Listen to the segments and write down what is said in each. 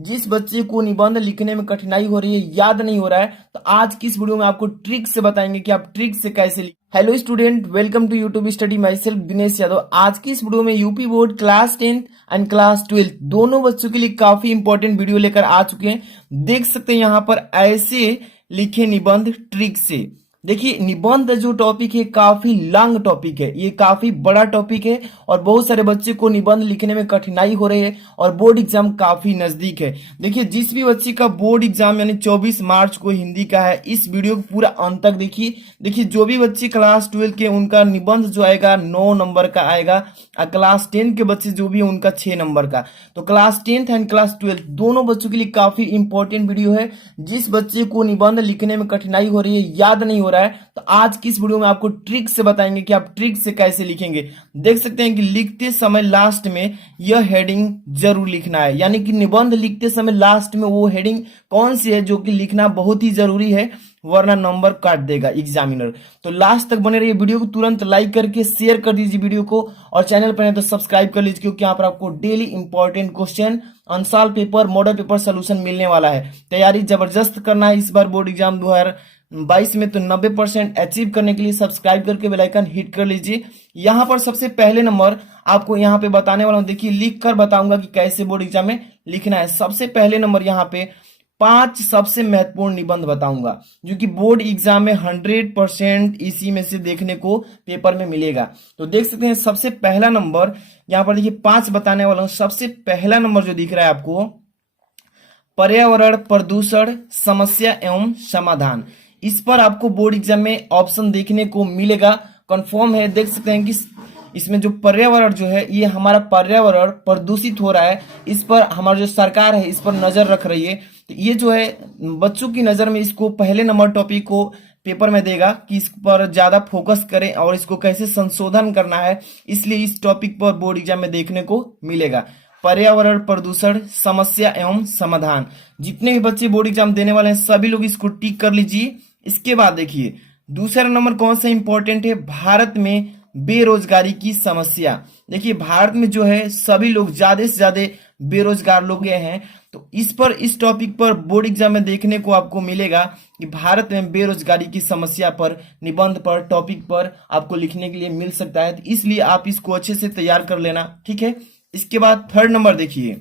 जिस बच्चे को निबंध लिखने में कठिनाई हो रही है, याद नहीं हो रहा है, तो आज की इस वीडियो में आपको ट्रिक से बताएंगे कि आप ट्रिक से कैसे लिखें। Hello student, welcome to YouTube study myself Dinesh Yadav. आज की इस वीडियो में UP board class 10 and class 12 दोनों बच्चों के लिए काफी इंपॉर्टेंट वीडियो लेकर आ चुके हैं। देख सकते हैं यहाँ पर ऐसे लिखे निबंध ट्रिक से। देखिए, निबंध जो टॉपिक है काफी लॉन्ग टॉपिक है, ये काफी बड़ा टॉपिक है और बहुत सारे बच्चे को निबंध लिखने में कठिनाई हो रही है और बोर्ड एग्जाम काफी नजदीक है। देखिए, जिस भी बच्चे का बोर्ड एग्जाम यानी 24 मार्च को हिंदी का है, इस वीडियो को पूरा अंत तक देखिए। देखिए, जो भी बच्चे क्लास 12 के उनका निबंध जो आएगा 9 नंबर का आएगा और क्लास 10 के बच्चे जो भी है उनका 6 नंबर का। तो क्लास 10th एंड क्लास 12 दोनों बच्चों के लिए काफी इंपॉर्टेंट वीडियो है। जिस बच्चे को निबंध लिखने में कठिनाई हो रही है, याद नहीं हो रहा है, तो आज की इस वीडियो में आपको ट्रिक से बताएंगे कि आप ट्रिक से कैसे लिखेंगे। देख सकते हैं कि लिखते समय लास्ट में यह हेडिंग जरूर लिखना है, यानी कि निबंध लिखते समय लास्ट में वो हेडिंग कौन सी है जो कि लिखना बहुत ही जरूरी है, वरना नंबर काट देगा एग्जामिनर। तो लास्ट तक बने रहिए, वीडियो को तुरंत लाइक करके शेयर कर दीजिए वीडियो को, और चैनल पर है तो सब्सक्राइब कर लीजिए, क्योंकि यहाँ पर आपको daily important question, unsolved paper, model paper solution मिलने वाला है। तैयारी जबरदस्त करना है इस बार बोर्ड एग्जाम 2022 में, तो 90% अचीव करने के लिए सब्सक्राइब करके बेल आइकन हिट कर लीजिए। यहाँ पर सबसे पहले नंबर आपको यहाँ पे बताने वाला हूँ, देखिए लिख कर बताऊंगा कि कैसे बोर्ड एग्जाम में लिखना है। सबसे पहले नंबर यहाँ पे 5 सबसे महत्वपूर्ण निबंध बताऊंगा जो कि बोर्ड एग्जाम में 100% इसी में से देखने को पेपर में मिलेगा। तो देख सकते हैं सबसे पहला नंबर यहाँ पर देखिए 5 बताने वाला हूं। सबसे पहला नंबर जो दिख रहा है आपको, पर्यावरण प्रदूषण समस्या एवं समाधान। इस पर आपको बोर्ड एग्जाम में ऑप्शन देखने को मिलेगा, कंफर्म है। देख सकते हैं कि इसमें जो पर्यावरण जो है, ये हमारा पर्यावरण प्रदूषित हो रहा है, इस पर हमारी जो सरकार है इस पर नजर रख रही है। तो ये जो है बच्चों की नजर में इसको पहले नंबर टॉपिक को पेपर में देगा कि इस पर ज्यादा फोकस करें और इसको कैसे संशोधन करना है, इसलिए इस टॉपिक पर बोर्ड एग्जाम में देखने को मिलेगा। पर्यावरण प्रदूषण समस्या एवं समाधान। जितने भी बच्चे बोर्ड एग्जाम देने वाले हैं सभी लोग इसको टिक कर लीजिए। इसके बाद देखिए दूसरा नंबर कौन सा इंपॉर्टेंट है, भारत में बेरोजगारी की समस्या। देखिए, भारत में जो है सभी लोग ज्यादा से ज्यादा बेरोजगार लोग हैं, तो इस पर, इस टॉपिक पर बोर्ड एग्जाम में देखने को आपको मिलेगा कि भारत में बेरोजगारी की समस्या पर निबंध पर टॉपिक पर आपको लिखने के लिए मिल सकता है। तो इसलिए आप इसको अच्छे से तैयार कर लेना, ठीक है। इसके बाद थर्ड नंबर देखिए,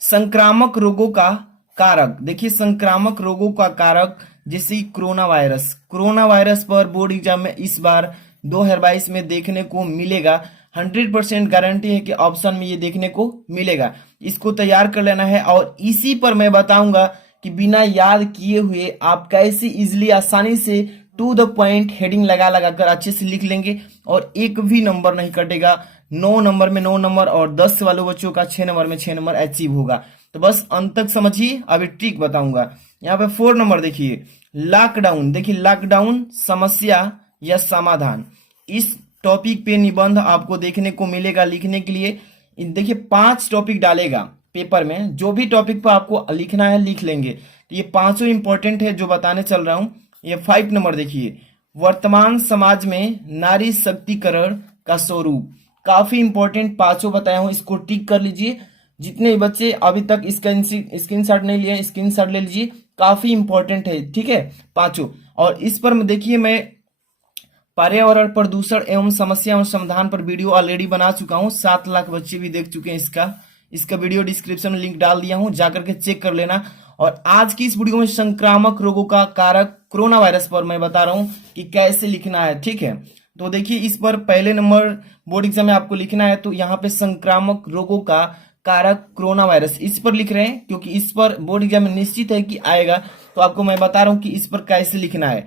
संक्रामक रोगों का कारक। देखिए, संक्रामक रोगों का कारक जैसे कोरोना वायरस, कोरोना वायरस पर बोर्ड एग्जाम में इस बार 2022 में देखने को मिलेगा। 100% गारंटी है कि ऑप्शन में ये देखने को मिलेगा। इसको तैयार कर लेना है और इसी पर मैं बताऊंगा कि बिना याद किए हुए आप कैसे इजिली आसानी से टू द पॉइंट हेडिंग लगा लगा कर अच्छे से लिख लेंगे और एक भी नंबर नहीं कटेगा। 9 नंबर में 9 नंबर और 10 वाले बच्चों का 6 नंबर में 6 नंबर अचीव होगा। तो बस अंत तक समझिए, अभी ट्रिक बताऊंगा। यहाँ पे 4 नंबर देखिए, लॉकडाउन। देखिए, लॉकडाउन समस्या या समाधान, इस टॉपिक पे निबंध आपको देखने को मिलेगा लिखने के लिए। देखिए 5 टॉपिक डालेगा पेपर में, जो भी टॉपिक पर आपको लिखना है लिख लेंगे। तो ये पांचों इंपॉर्टेंट है जो बताने चल रहा हूं। ये 5 नंबर देखिए, वर्तमान समाज में नारी शक्तिकरण का स्वरूप। काफी इंपॉर्टेंट पांचों बताया हूं, इसको टिक कर लीजिए। जितने भी बच्चे अभी तक इसका स्क्रीनशॉट नहीं लिए, स्क्रीनशॉट ले लीजिए, काफी इंपॉर्टेंट है, ठीक है पांचों। और इस पर देखिए मैं पर्यावरण प्रदूषण एवं समस्या एवं समाधान पर वीडियो ऑलरेडी बना चुका हूं, 7 लाख बच्चे भी देख चुके हैं इसका वीडियो डिस्क्रिप्शन में लिंक डाल दिया हूं, जाकर के चेक कर लेना। और आज की इस वीडियो में संक्रामक रोगों का कारक कोरोना वायरस पर मैं बता रहा हूं कि कैसे लिखना है, ठीक है। तो देखिए, इस पर पहले नंबर बोर्ड एग्जाम में आपको लिखना है, तो यहाँ पे संक्रामक रोगों का कारक कोरोना वायरस इस पर लिख रहे हैं, क्योंकि इस पर बोर्ड एग्जाम में निश्चित है कि आएगा। तो आपको मैं बता रहा हूं कि इस पर कैसे लिखना है।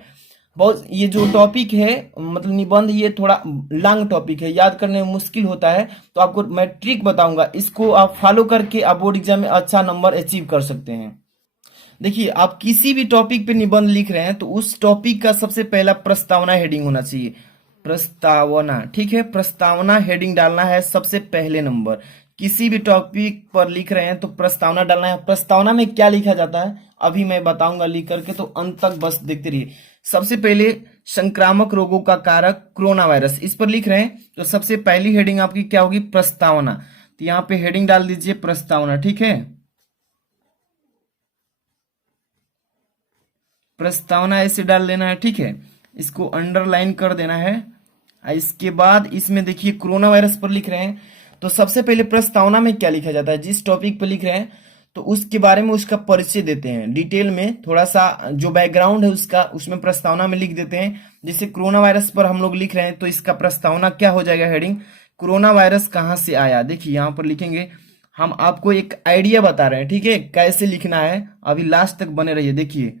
बहुत, ये जो टॉपिक है मतलब निबंध, ये थोड़ा लॉन्ग टॉपिक है, याद करने में मुश्किल होता है। तो आपको मैं ट्रिक बताऊंगा, इसको आप फॉलो करके आप बोर्ड एग्जाम में अच्छा नंबर अचीव कर सकते हैं। देखिए, आप किसी भी टॉपिक पे निबंध लिख रहे हैं तो उस टॉपिक का सबसे पहला प्रस्तावना हेडिंग होना चाहिए, प्रस्तावना, ठीक है। प्रस्तावना हेडिंग डालना है सबसे पहले नंबर। किसी भी टॉपिक पर लिख रहे हैं तो प्रस्तावना डालना है। प्रस्तावना में क्या लिखा जाता है अभी मैं बताऊंगा लिख करके, तो अंत तक बस देखते रहिए। सबसे पहले संक्रामक रोगों का कारक कोरोना वायरस, इस पर लिख रहे हैं तो सबसे पहली हेडिंग आपकी क्या होगी, प्रस्तावना। तो यहाँ पे हेडिंग डाल दीजिए प्रस्तावना, ठीक है। प्रस्तावना ऐसे डाल देना है, ठीक है। इसको अंडरलाइन कर देना है। इसके बाद इसमें देखिए कोरोना वायरस पर लिख रहे हैं, तो सबसे पहले प्रस्तावना में क्या लिखा जाता है, जिस टॉपिक पर लिख रहे हैं तो उसके बारे में उसका परिचय देते हैं, डिटेल में थोड़ा सा जो बैकग्राउंड है उसका उसमें प्रस्तावना में लिख देते हैं। जैसे कोरोना वायरस पर हम लोग लिख रहे हैं तो इसका प्रस्तावना क्या हो जाएगा, हेडिंग कोरोना वायरस कहाँ से आया। देखिए यहाँ पर लिखेंगे, हम आपको एक आइडिया बता रहे हैं, ठीक है, कैसे लिखना है। अभी लास्ट तक बने रहिए। देखिए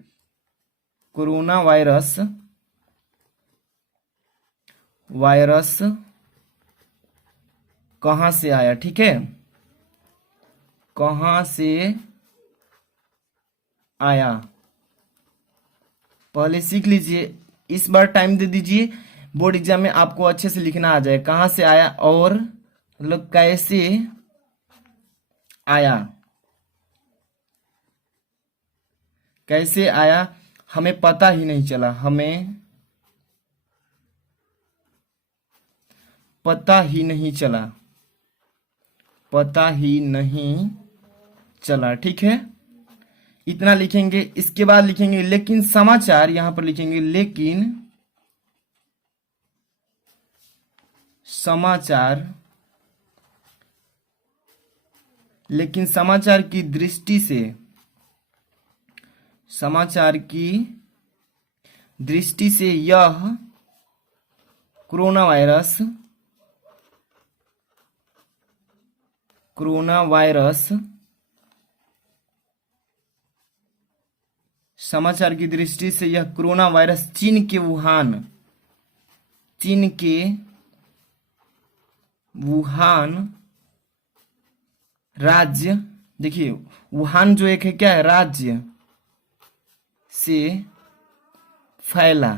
कोरोना वायरस कहाँ से आया, ठीक है, कहाँ से आया, पहले सीख लीजिए। इस बार टाइम दे दीजिए, बोर्ड एग्जाम में आपको अच्छे से लिखना आ जाए, कहाँ से आया और मतलब कैसे आया, कैसे आया हमें पता ही नहीं चला, हमें पता ही नहीं चला, पता ही नहीं चला, ठीक है। इतना लिखेंगे। इसके बाद लिखेंगे लेकिन समाचार, यहां पर लिखेंगे लेकिन समाचार, लेकिन समाचार की दृष्टि से, समाचार की दृष्टि से यह कोरोना वायरस, कोरोना वायरस समाचार की दृष्टि से यह कोरोना वायरस चीन के वुहान, चीन के वुहान राज्य, देखिए वुहान जो एक है क्या है, राज्य से फैला।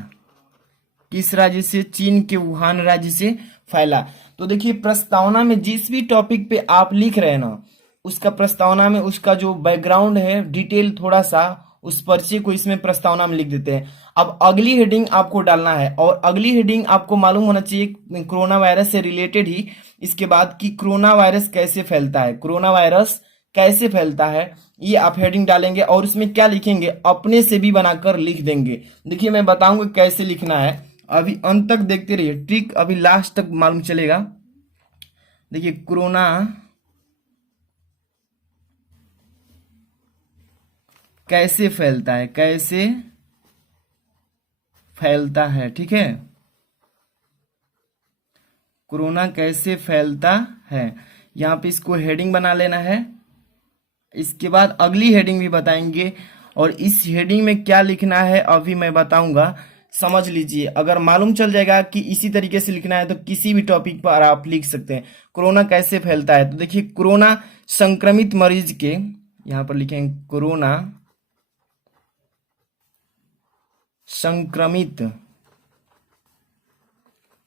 किस राज्य से, चीन के वुहान राज्य से फैला। तो देखिए प्रस्तावना में जिस भी टॉपिक पे आप लिख रहे हैं ना, उसका प्रस्तावना में उसका जो बैकग्राउंड है डिटेल थोड़ा सा उस परिचय को इसमें प्रस्तावना में लिख देते हैं। अब अगली हेडिंग आपको डालना है, और अगली हेडिंग आपको मालूम होना चाहिए कोरोना वायरस से रिलेटेड ही। इसके बाद कि कोरोना वायरस कैसे फैलता है, कोरोना वायरस कैसे फैलता है, ये आप हेडिंग डालेंगे और इसमें क्या लिखेंगे अपने से भी बनाकर लिख देंगे। देखिए मैं बताऊंगा कैसे लिखना है, अभी अंत तक देखते रहिए, ट्रिक अभी लास्ट तक मालूम चलेगा। देखिए कोरोना कैसे फैलता है, कैसे फैलता है, ठीक है, कोरोना कैसे फैलता है, यहाँ पे इसको हेडिंग बना लेना है। इसके बाद अगली हेडिंग भी बताएंगे, और इस हेडिंग में क्या लिखना है अभी मैं बताऊंगा, समझ लीजिए। अगर मालूम चल जाएगा कि इसी तरीके से लिखना है तो किसी भी टॉपिक पर आप लिख सकते हैं। कोरोना कैसे फैलता है, तो देखिए कोरोना संक्रमित मरीज के, यहां पर लिखेंगे कोरोना संक्रमित,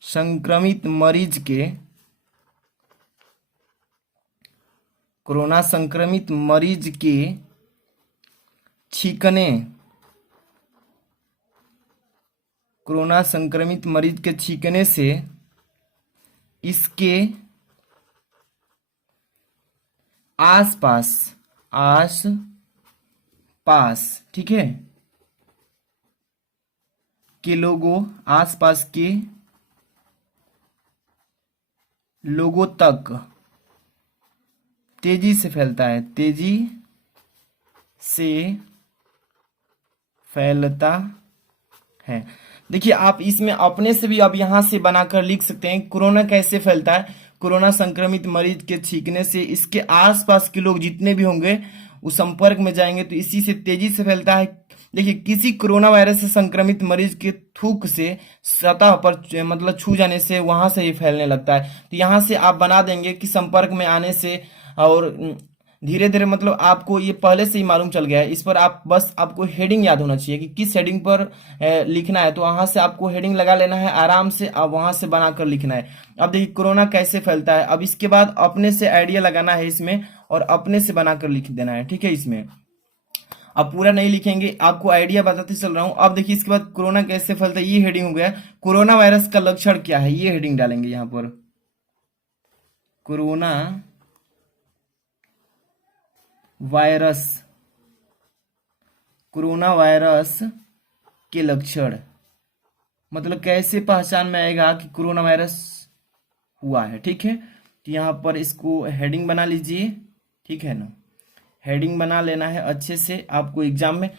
संक्रमित मरीज के, कोरोना संक्रमित मरीज के छींकने, कोरोना संक्रमित मरीज के छींकने से इसके आसपास, आस पास, ठीक है, के लोगों, आसपास के लोगों तक तेजी से फैलता है, तेजी से फैलता है। देखिए आप इसमें अपने से भी अब यहां से बनाकर लिख सकते हैं, कोरोना कैसे फैलता है, कोरोना संक्रमित मरीज के छींकने से इसके आसपास के लोग जितने भी होंगे उस संपर्क में जाएंगे तो इसी से तेजी से फैलता है। देखिए किसी कोरोना वायरस से संक्रमित मरीज के थूक से सतह पर मतलब छू जाने से वहां से ही फैलने लगता है। तो यहाँ से आप बना देंगे कि संपर्क में आने से, और धीरे धीरे मतलब आपको ये पहले से ही मालूम चल गया है। इस पर आप बस आपको हेडिंग याद होना चाहिए कि किस हेडिंग पर लिखना है, तो वहां से आपको हेडिंग लगा लेना है आराम से, अब वहां से बनाकर लिखना है। अब देखिए कोरोना कैसे फैलता है, अब इसके बाद अपने से आइडिया लगाना है इसमें और अपने से बनाकर लिख देना है, ठीक है। इसमें अब पूरा नहीं लिखेंगे, आपको आइडिया बताते चल रहा हूं। अब देखिए इसके बाद कोरोना कैसे फैलता है, ये हेडिंग हो गया। कोरोना वायरस का लक्षण क्या है, ये हेडिंग डालेंगे यहां पर, कोरोना वायरस, कोरोना वायरस के लक्षण, मतलब कैसे पहचान में आएगा कि कोरोना वायरस हुआ है। ठीक है, तो यहाँ पर इसको हेडिंग बना लीजिए। ठीक है ना, हेडिंग बना लेना है अच्छे से। आपको एग्जाम में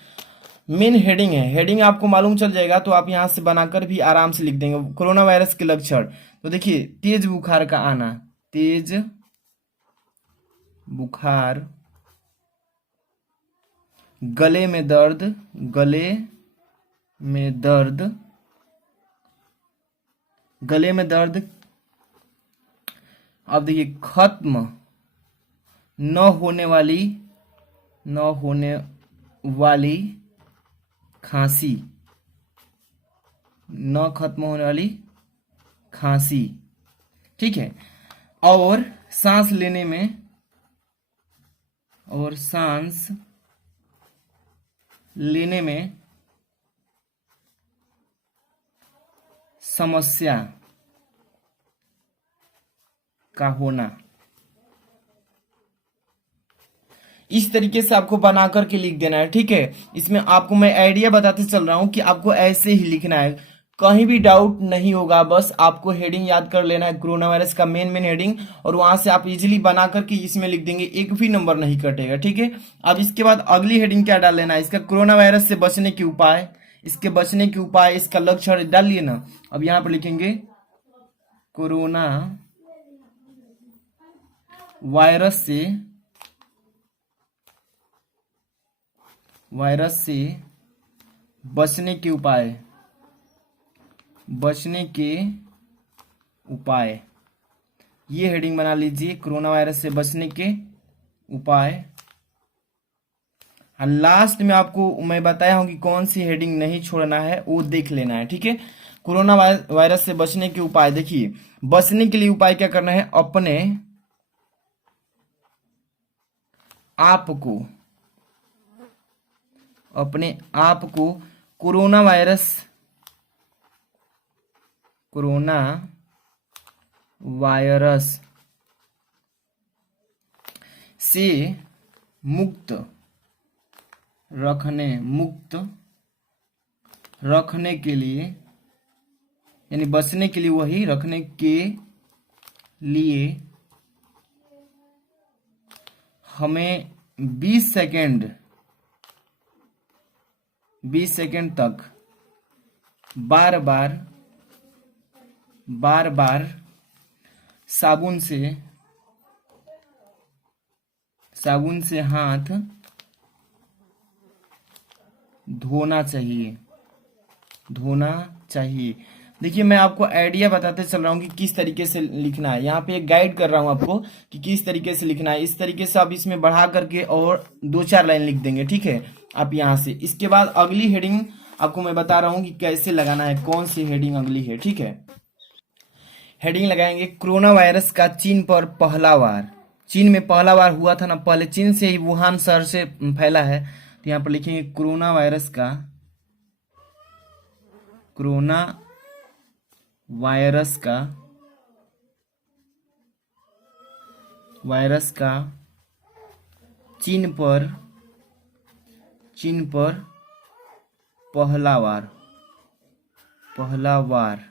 मेन हेडिंग है, हेडिंग आपको मालूम चल जाएगा तो आप यहाँ से बनाकर भी आराम से लिख देंगे। कोरोना वायरस के लक्षण, तो देखिए तेज बुखार का आना, तेज बुखार, गले में दर्द, गले में दर्द, गले में दर्द। अब देखिए खत्म न होने वाली, न होने वाली खांसी, न खत्म होने वाली खांसी। ठीक है, और सांस लेने में, और सांस लेने में समस्या का होना। इस तरीके से आपको बना करके लिख देना है। ठीक है, इसमें आपको मैं आइडिया बताते चल रहा हूं कि आपको ऐसे ही लिखना है, कहीं भी डाउट नहीं होगा। बस आपको हेडिंग याद कर लेना है, कोरोना वायरस का मेन हेडिंग, और वहां से आप इजीली बना करके इसमें लिख देंगे, एक भी नंबर नहीं कटेगा। ठीक है, अब इसके बाद अगली हेडिंग क्या डाल लेना है, इसका कोरोना वायरस से बचने के उपाय, इसके बचने के उपाय, इसका लक्षण डाल लिए ना। अब यहां पर लिखेंगे कोरोना वायरस से बचने के उपाय, बचने के उपाय, ये हेडिंग बना लीजिए, कोरोना वायरस से बचने के उपाय। लास्ट में आपको मैं बताया हूं कि कौन सी हेडिंग नहीं छोड़ना है, वो देख लेना है। ठीक है, कोरोना वायरस से बचने के उपाय, देखिए बचने के लिए उपाय क्या करना है, अपने आप को, अपने आप को कोरोना वायरस से मुक्त रखने के लिए, यानी बचने के लिए, वही रखने के लिए हमें 20 सेकेंड तक बार बार साबुन से हाथ धोना चाहिए। देखिए मैं आपको आइडिया बताते चल रहा हूँ कि किस तरीके से लिखना है, यहाँ पे एक गाइड कर रहा हूँ आपको कि किस तरीके से लिखना है। इस तरीके से आप इसमें बढ़ा करके और 2-4 लाइन लिख देंगे। ठीक है, आप यहाँ से, इसके बाद अगली हेडिंग आपको मैं बता रहा हूँ कि कैसे लगाना है, कौन सी हेडिंग अगली है। ठीक है, हेडिंग लगाएंगे कोरोना वायरस का चीन पर पहला वार। चीन में पहला वार हुआ था ना, पहले चीन से ही, वुहान शहर से फैला है। तो यहाँ पर लिखेंगे कोरोना वायरस का चीन पर पहला वार।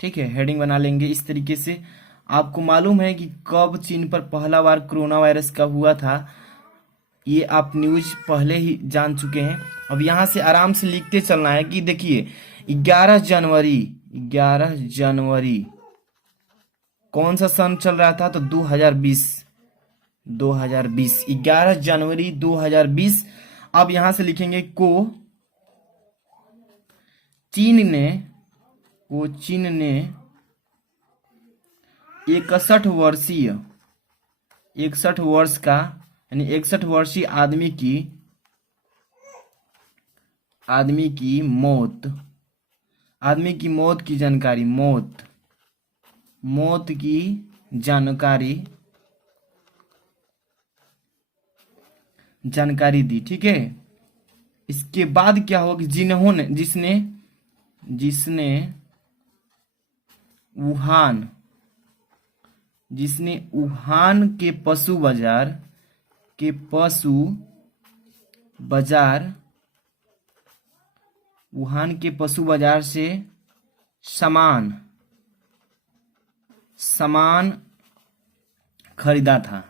ठीक है, हेडिंग बना लेंगे इस तरीके से। आपको मालूम है कि कब चीन पर पहला बार कोरोना वायरस का हुआ था, ये आप न्यूज पहले ही जान चुके हैं। अब यहां से आराम से लिखते चलना है कि देखिए 11 जनवरी कौन सा सन चल रहा था, तो 2020, 11 जनवरी 2020। अब यहां से लिखेंगे चीन ने 61 वर्ष का, यानी 61 वर्षीय आदमी की मौत की जानकारी दी। ठीक है, इसके बाद क्या होगा, जिसने वुहान के पशु बाजार वुहान के पशु बाजार से सामान सामान खरीदा था।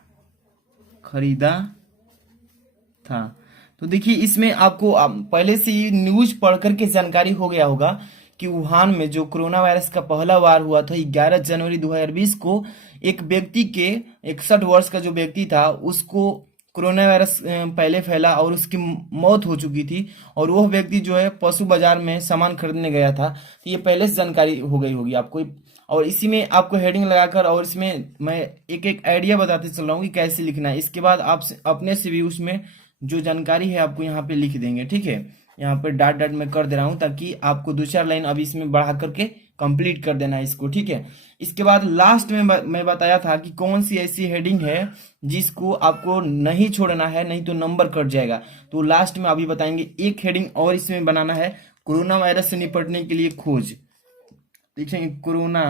तो देखिए इसमें आपको पहले से ही न्यूज पढ़ करके जानकारी हो गया होगा कि वुहान में जो कोरोना वायरस का पहला वार हुआ था 11 जनवरी 2020 को, एक व्यक्ति के 61 वर्ष का जो व्यक्ति था उसको कोरोना वायरस पहले फैला और उसकी मौत हो चुकी थी, और वह व्यक्ति जो है पशु बाजार में सामान खरीदने गया था। तो ये पहले से जानकारी हो गई होगी आपको। और इसी में आपको हेडिंग लगाकर, और इसमें मैं एक एक आइडिया बताते चल रहा हूँ कि कैसे लिखना है। इसके बाद आप अपने से भी उसमें जो जानकारी है आपको यहाँ पे लिख देंगे, ठीक है। यहाँ पे डॉट डॉट में कर दे रहा हूँ ताकि आपको 2-4 लाइन अभी इसमें बढ़ा करके कंप्लीट कर देना है इसको, ठीक है। इसके बाद लास्ट में मैं बताया था कि कौन सी ऐसी हेडिंग है जिसको आपको नहीं छोड़ना है, नहीं तो नंबर कट जाएगा। तो लास्ट में अभी बताएंगे। एक हेडिंग और इसमें बनाना है, कोरोना वायरस से निपटने के लिए खोज। देखेंगे कोरोना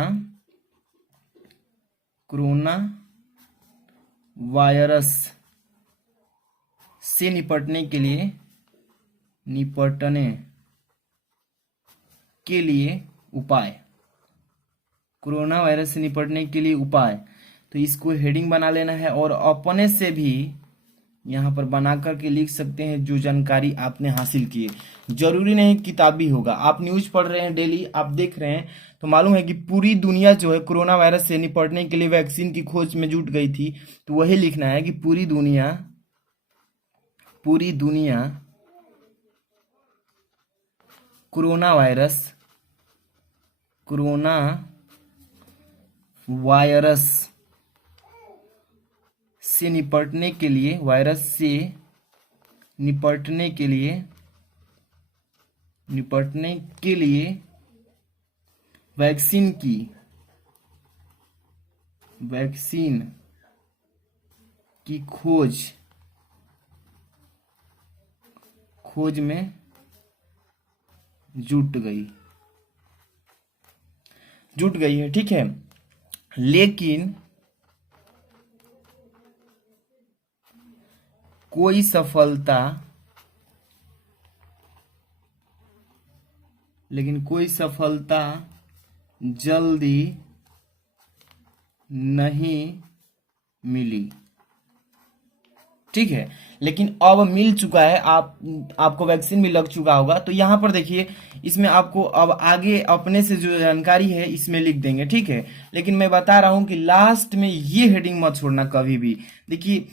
वायरस से निपटने के लिए उपाय। कोरोना वायरस से निपटने के लिए उपाय, तो इसको हेडिंग बना लेना है और अपने से भी यहाँ पर बना करके लिख सकते हैं जो जानकारी आपने हासिल की है। जरूरी नहीं किताबी होगा, आप न्यूज पढ़ रहे हैं डेली, आप देख रहे हैं तो मालूम है कि पूरी दुनिया जो है कोरोना वायरस से निपटने के लिए वैक्सीन की खोज में जुट गई थी। तो वही लिखना है कि पूरी दुनिया कोरोना वायरस से निपटने के लिए वैक्सीन की खोज में जुट गई है, ठीक है। लेकिन कोई सफलता जल्दी नहीं मिली, ठीक है। लेकिन अब मिल चुका है, आपको वैक्सीन भी लग चुका होगा। तो यहाँ पर देखिए इसमें आपको अब आगे अपने से जो जानकारी है इसमें लिख देंगे, ठीक है। लेकिन मैं बता रहा हूँ कि लास्ट में ये हेडिंग मत छोड़ना कभी भी। देखिए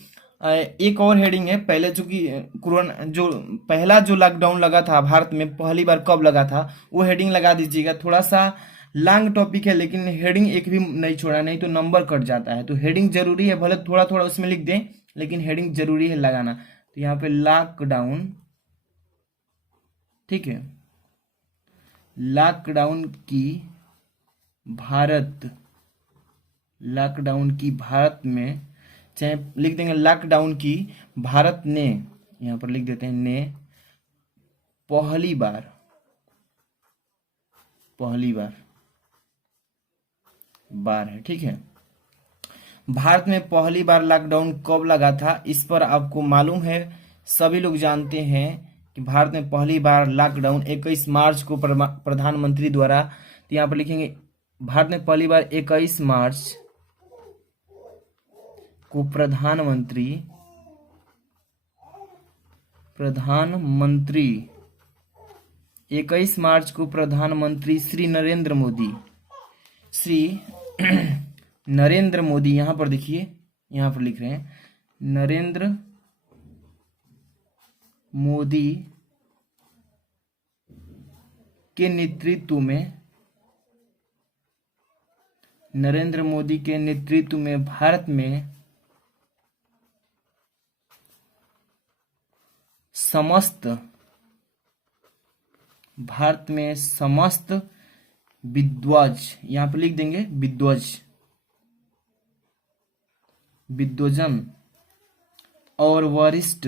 एक और हेडिंग है, पहले चूंकि कोरोना जो पहला जो लॉकडाउन लगा था भारत में पहली बार कब लगा था, वो हेडिंग लगा दीजिएगा। थोड़ा सा लॉन्ग टॉपिक है लेकिन हेडिंग एक भी नहीं छोड़ा, नहीं तो नंबर कट जाता है। तो हेडिंग जरूरी है, भले थोड़ा थोड़ा उसमें लिख दें लेकिन हेडिंग जरूरी है लगाना। तो यहाँ पे लॉकडाउन, ठीक है, लॉकडाउन की भारत में, चाहे लिख देंगे लॉकडाउन की भारत ने, यहाँ पर लिख देते हैं ने पहली बार है, ठीक है। भारत में पहली बार लॉकडाउन कब लगा था, इस पर आपको मालूम है, सभी लोग जानते हैं कि भारत में पहली बार लॉकडाउन 21 मार्च को प्रधानमंत्री द्वारा। तो यहाँ पर लिखेंगे भारत में पहली बार 21 मार्च को प्रधानमंत्री 21 मार्च को प्रधानमंत्री श्री नरेंद्र मोदी, यहाँ पर देखिए, यहाँ पर लिख रहे हैं नरेंद्र मोदी के नेतृत्व में भारत में समस्त विद्वान, यहाँ पर लिख देंगे विद्वजन और वरिष्ठ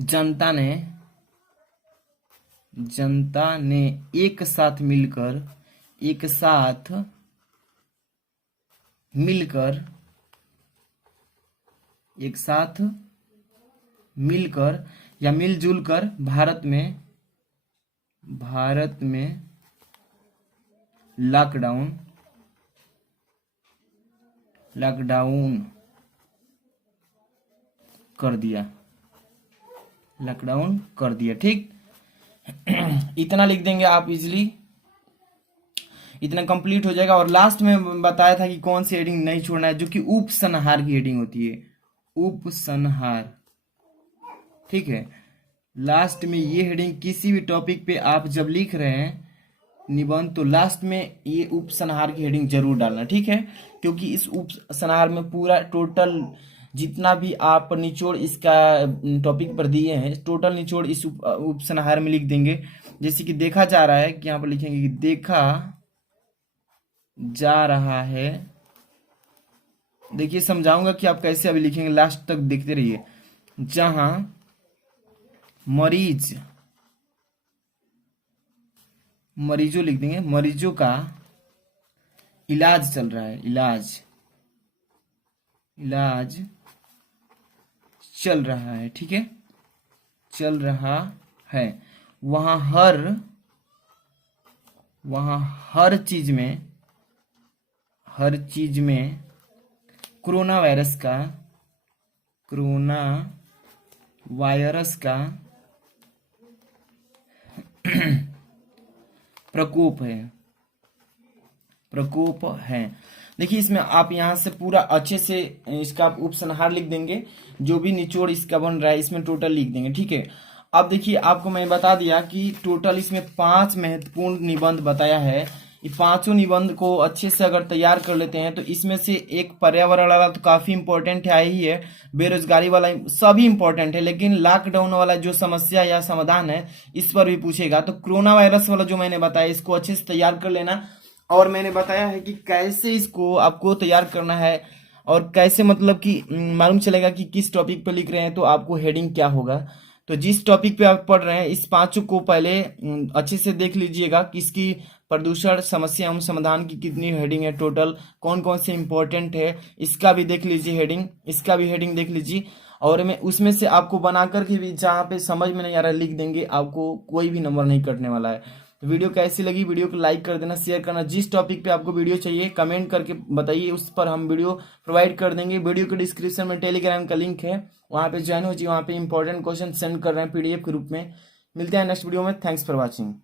जनता ने एक साथ मिलकर या मिलजुल कर भारत में लॉकडाउन कर दिया। ठीक, इतना लिख देंगे आप इजिली, इतना कंप्लीट हो जाएगा। और लास्ट में बताया था कि कौन सी हेडिंग नहीं छोड़ना है, जो कि उपसंहार की हेडिंग होती है, उपसंहार। ठीक है, लास्ट में ये हेडिंग किसी भी टॉपिक पे आप जब लिख रहे हैं निबंध, तो लास्ट में ये उपसंहार की हेडिंग जरूर डालना। ठीक है, क्योंकि इस उपसंहार में पूरा टोटल जितना भी आप निचोड़ इसका टॉपिक पर दिए हैं, टोटल निचोड़ इस उपसंहार में लिख देंगे। जैसे कि देखा जा रहा है कि यहाँ पर लिखेंगे कि देखा जा रहा है। देखिए समझाऊंगा कि आप कैसे अभी लिखेंगे, लास्ट तक देखते रहिए। जहां मरीजों लिख देंगे, मरीजों का इलाज चल रहा है, इलाज चल रहा है। ठीक है, चल रहा है। वहां हर चीज में कोरोना वायरस का प्रकोप है। देखिए इसमें आप यहाँ से पूरा अच्छे से इसका उपसंहार लिख देंगे, जो भी निचोड़ इसका बन रहा है इसमें टोटल लिख देंगे। ठीक है, अब देखिए आपको मैं बता दिया कि टोटल इसमें 5 महत्वपूर्ण निबंध बताया है। ये पांचों निबंध को अच्छे से अगर तैयार कर लेते हैं तो इसमें से एक पर्यावरण वाला तो काफी इंपॉर्टेंट है ही है, बेरोजगारी वाला सभी इंपॉर्टेंट है, लेकिन लॉकडाउन वाला जो समस्या या समाधान है इस पर भी पूछेगा। तो कोरोना वायरस वाला जो मैंने बताया इसको अच्छे से तैयार कर लेना। और मैंने बताया है कि कैसे इसको आपको तैयार करना है और कैसे मतलब कि मालूम चलेगा कि किस टॉपिक पे लिख रहे हैं तो आपको हेडिंग क्या होगा। तो जिस टॉपिक पे आप पढ़ रहे हैं इस पांचों को पहले अच्छे से देख लीजिएगा कि इसकी प्रदूषण समस्या एवं समाधान की कितनी हेडिंग है, टोटल कौन कौन से इंपॉर्टेंट है इसका भी देख लीजिए हेडिंग, इसका भी हेडिंग देख लीजिए। और मैं उसमें से आपको बना करके भी जहाँ पे समझ में नहीं आ रहा लिख देंगे, आपको कोई भी नंबर नहीं कटने वाला है। तो वीडियो कैसी लगी, वीडियो को लाइक कर देना, शेयर करना। जिस टॉपिक पे आपको वीडियो चाहिए कमेंट करके बताइए, उस पर हम वीडियो प्रोवाइड कर देंगे। वीडियो के डिस्क्रिप्शन में टेलीग्राम का लिंक है, वहाँ पे ज्वाइन हो जाइए, वहाँ पे इंपॉर्टेंट क्वेश्चन सेंड कर रहे हैं पीडीएफ के रूप में। मिलते हैं नेक्स्ट वीडियो में, थैंक्स फॉर वॉचिंग।